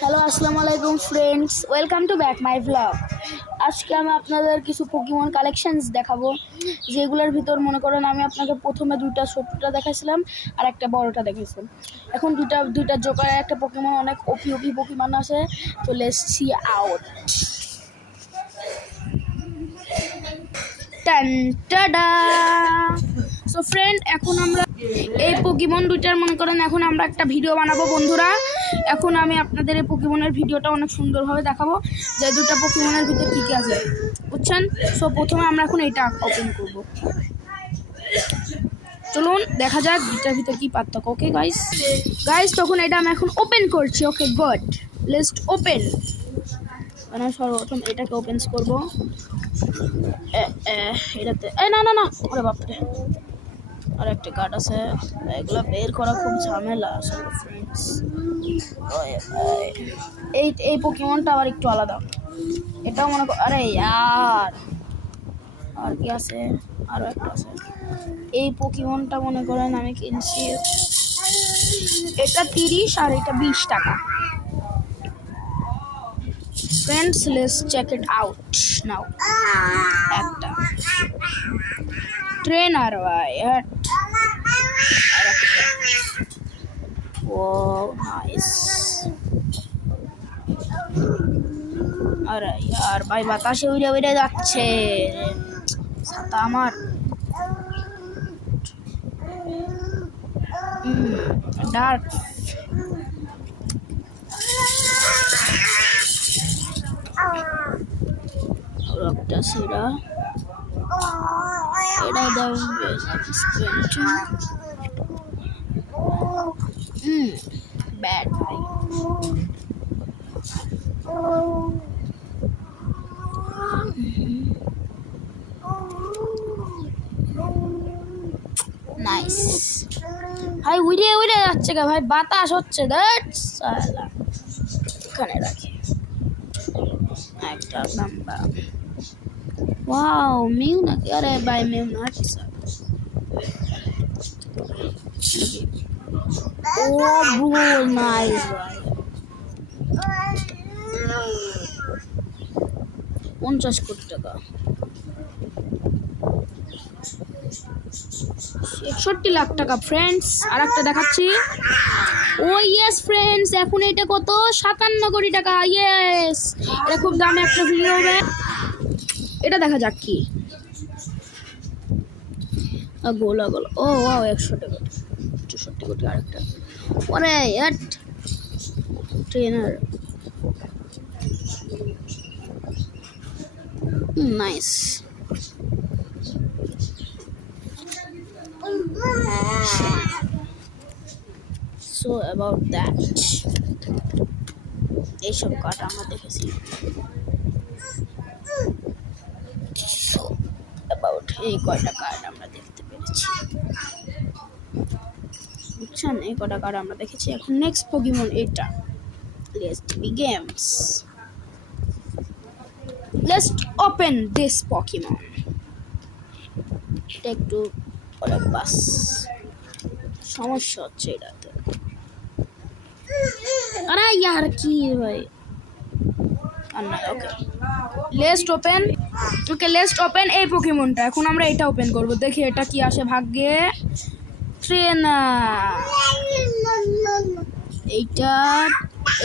Hello, আসসালামু আলাইকুম friends, welcome to back my vlog. আজকে আমি আপনাদের কিছু পোকেমন কালেকশনস দেখাবো, যেগুলোর ভিতর মনে করেন আমি আপনাকে প্রথমে দুইটা ছোটটা দেখাইছিলাম আর একটা বড়টা দেখাইছিলাম। এখন দুইটা জোকার একটা পোকেমন অনেক ওপি পোকেমন আছে, তো let's see out. So friend, এখন আমরা এই পোকেমন দুইটার মনে করেন এখন আমরা একটা ভিডিও বানাবো বন্ধুরা। এখন আমি আপনাদের এই পোকেমনের ভিডিওটা অনেক সুন্দরভাবে দেখাবো যে দুটো পোকেমনের ভিতরে কী কী আছে, বুঝছেন? সো প্রথমে আমরা এখন এইটা ওপেন করব। চলুন দেখা যাক দুটার ভিতরে কী পার্থক্য। ওকে গাইস, তখন এটা আমি এখন ওপেন করছি। Okay good, let's open. মানে সর্বপ্রথম এটাকে ওপেন করবো। এটাতে না ওরে বাপরে, আর একটা কার্ড আছে, এগুলো বের করা খুব ঝামেলা আসলে ফ্রেন্ডস। এই পোকেমনটা আবার একটু আলাদা, এটাও মনে কর। আরে ইয়ার, আর কি আছে? আরও একটা আছে। এই পোকেমনটা মনে করেন আমি কিনছি, এটা 30 আর এটা 20 টাকা। Friends, let's check it out now. একটা ট্রেনার ভাই, ও নাইস। আরে यार ভাই, বাতাসে উড়ে উড়ে যাচ্ছে ছাতা আমার। ডার্ক একটা সেরা, এটা দাও ব্যাড ভাই। নাইস ভাই, উড়ে উড়ে যাচ্ছে গা ভাই, বাতাস হচ্ছে। এখানে রাখি একটা নাম্বার। ওয়াও, মিউ নাকি? আরে ভাই মিউ না, ও ব্রো নাইস ভাই। 50 কোটি টাকা, 61 লাখ টাকা ফ্রেন্ডস। আর একটা দেখাচ্ছি। ও ইয়েস ফ্রেন্ডস, এখন এটা কত? 57 কোটি টাকা। ইয়েস, এটা খুব দামি একটা ভিডিও হবে। এটা দেখা যাক কি গোলা ও ওয়াও, 100 টাকা, 64 কোটি। আরেকটা ওরে trainer, nice. So about that, এইসব কার্ড আমরা দেখেছি। সো অ্যাবাউট এই কয়টা কার্ড আমরা দেখতে পেরেছি, বুঝছেন? এই কয়টা কার্ড আমরা দেখেছি। এখন নেক্সট পোকেমন এটা। Let's begins, let's open this Pokemon. এটা একটু অনেক বাস সমস্যা হচ্ছে এটাতে। আরে ইয়ার কি ভাই, okay let's open. Okay let's open এই পোকেমনটা। এখন আমরা এটা ওপেন করব, দেখি এটা কি আসে ভাগ্যে। ট্রেনার,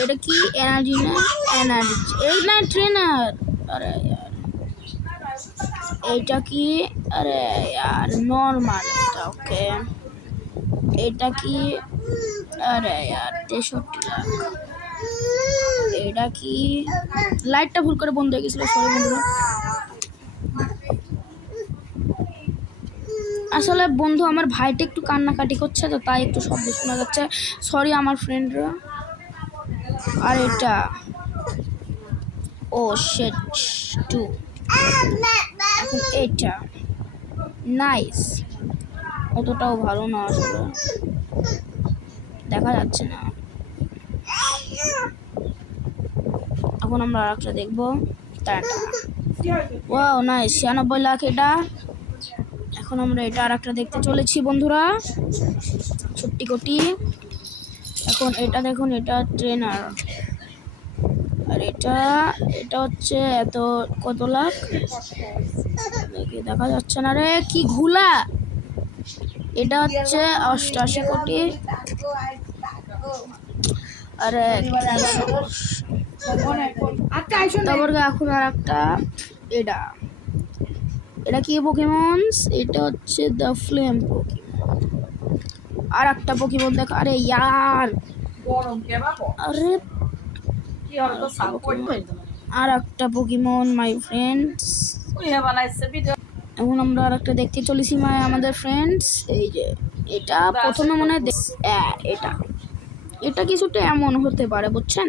এটা কি এনার্জি না? এনার্জি, এই না ট্রেনার। আরে ইয়ার, এইটা কি? আরে ইয়ার নর্মাল এটা। ওকে, এটা কি? আরে ইয়ার 63 লাখ। এটা কি? লাইটটা ভুল করে বন্ধ হয়ে গেছিল, সরি বন্ধুরা। আসলে বন্ধু, আমার ভাইটা একটু কান্নাকাটি করছে, তো তাই একটু শব্দ শোনা যাচ্ছে, সরি আমার ফ্রেন্ডরা। আর এটা ও শিট 2। এখন এটা নাইস, অতটাও ভালো না আসলে, দেখা যাচ্ছে না। এখন আমরা আরেকটা দেখবো। ওয়াও নাইস, 96 লাখ এটা। এখন আমরা এটা আরেকটা দেখতে চলেছি বন্ধুরা, 60 কোটি। এখন এটা দেখুন, এটা ট্রেনার, আর এটা এটা হচ্ছে এত কত লাখ দেখি দেখা যাচ্ছে না রে, কি ঘুলা। এটা হচ্ছে 88 কোটি। আরে তারপর এখন আর একটা, এটা এটা কি পোকেমন্স, এটা হচ্ছে দ্য ফ্লেম পোকেমন। আর একটা পোকেমন দেখ, আরে ইয়ার, আরে আর একটা পোকেমন মাই ফ্রেন্ডস। এখন আমরা আর একটা দেখতে চলেছি আমাদের ফ্রেন্ডস। এই যে এটা প্রথমে মনে হয় এটা এটা কিছুটা এমন হতে পারে, বুঝছেন।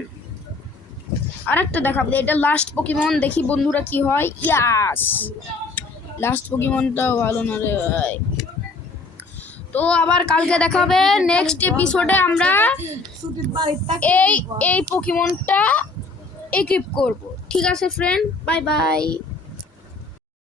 আর একটা দেখাবো, এটা লাস্ট পোকেমন, দেখি বন্ধুরা কি হয়। ইয়াস, লাস্ট পোকেমনটাও ভালো না রে ভাই। তো আবার কালকে দেখাবে নেক্সট এপিসোডে আমরা এই পোকেমনটা ইকুইপ করব। ঠিক আছে ফ্রেন্ড, বাই বাই।